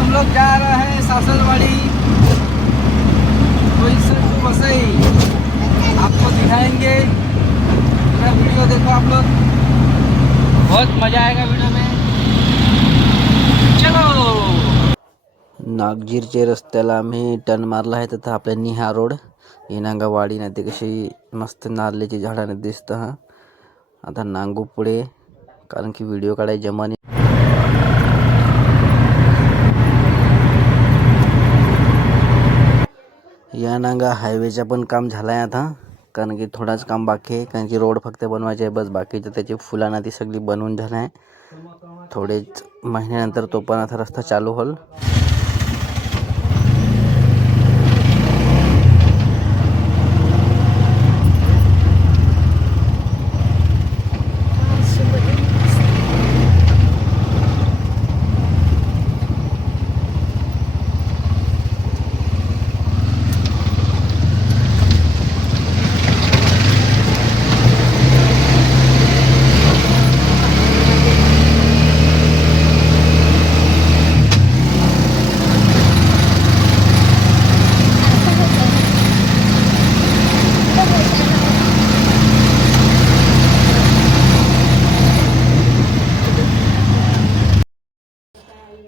हम लोग जा रहे हैं सासलवाड़ी टू वसई। आपको दिखाएंगे, पूरा वीडियो देखो आप लोग, बहुत मजा आएगा वीडियो में। चलो। नागजीरचे रस्त्याला आम्ही टर्न मारला आहे, तर आपल्या हा रोड येनांगा वाडी नाही ते कशी मस्त नारळाची झाडाने दिसतं. हा आता नांगू पुढे, कारण की व्हिडिओ काढाय जमाने. या नांगा हायवेचा पण काम झाला आहे आता, कारण की थोडाच काम बाकी आहे, कारण की रोड फक्त बनवायचे आहे बस. बाकीचं त्याची फुलांना ती सगळी बनवून झालं आहे. थोडेच महिन्यानंतर तो पण आता रस्ता चालू होईल.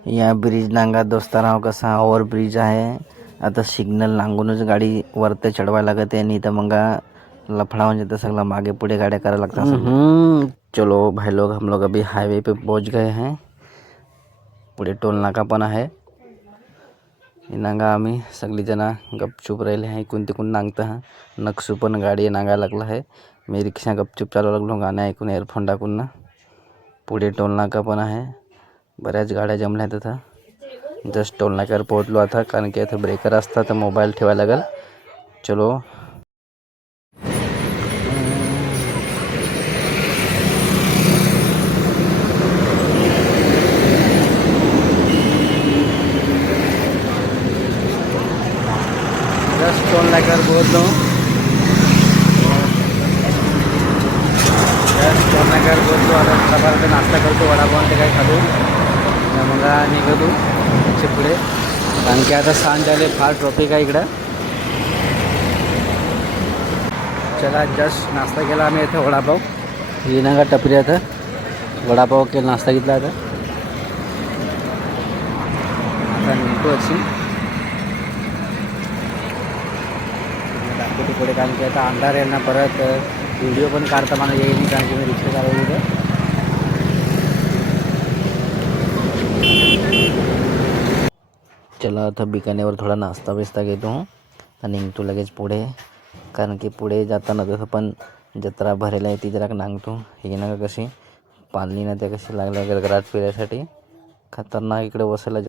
या ब्रिज नांगा दोस्ताराव कसा ओव्हर ब्रिज आहे. आता सिग्नल नांगूनच गाडी वरती चढवायला लागते, आणि तर मग लफड़ा म्हणजे तर सगळं मागे पुढे गाड्या करायला लागतात. चलो भाई लोग, हम लोग अभी हाईवे पे पहुंच गए हैं. पुढे टोल नाका पण आहे. नांगा आम्ही सगळी जण गपचूप राहिले आहे. इकून तिकून नांगतं हा. नक्षू पण गाडी नांगायला लागला आहे. मी रिक्षा गपचूप चालू लागलो गाणं ऐकून, एअरफोन टाकून ना. पुढे टोल नाका पण आहे, बऱ्याच गाड्या जमल्या तिथं. जस्ट टोल नाक्यावर पोहोचलो आता, कारण की इथं ब्रेकर असतात तर मोबाईल ठेवायला लागेल. चलो. जस्ट टोल नाक्यावर पोहोचलो. टोल नाक्यावर पोहोचलो आता. थोडाफार नाश्ता करतो, वडापाव ते काय खातो, मग निघतो पुढे, कारण की आता सांज झाले, फार ट्रॉफिक आहे इकडं. चला, जस्ट नाश्ता केला आम्ही इथं वडापाव. येनांगा टपरी आता वडापाव केला, नाश्ता घेतला. आता निघतो अशी दाखवतो पुढे, कारण की आता अंधार आहे ना. परत व्हिडिओ पण काढता मला येईल, कारण की मी रिक्षा चालवली. चला आता बिकानेवर थोडा नाश्ता बिस्ता घेतो आणि निघतो लगेच पुढे, कारण की पुढे जाताना तसं पण जत्रा भरेला आहे ती जरा नांगतो. हे ना कशी पालनी ना त्या कशी लागल्या गरगराट फिरायसाठी खतरनाक इकडे बसायला.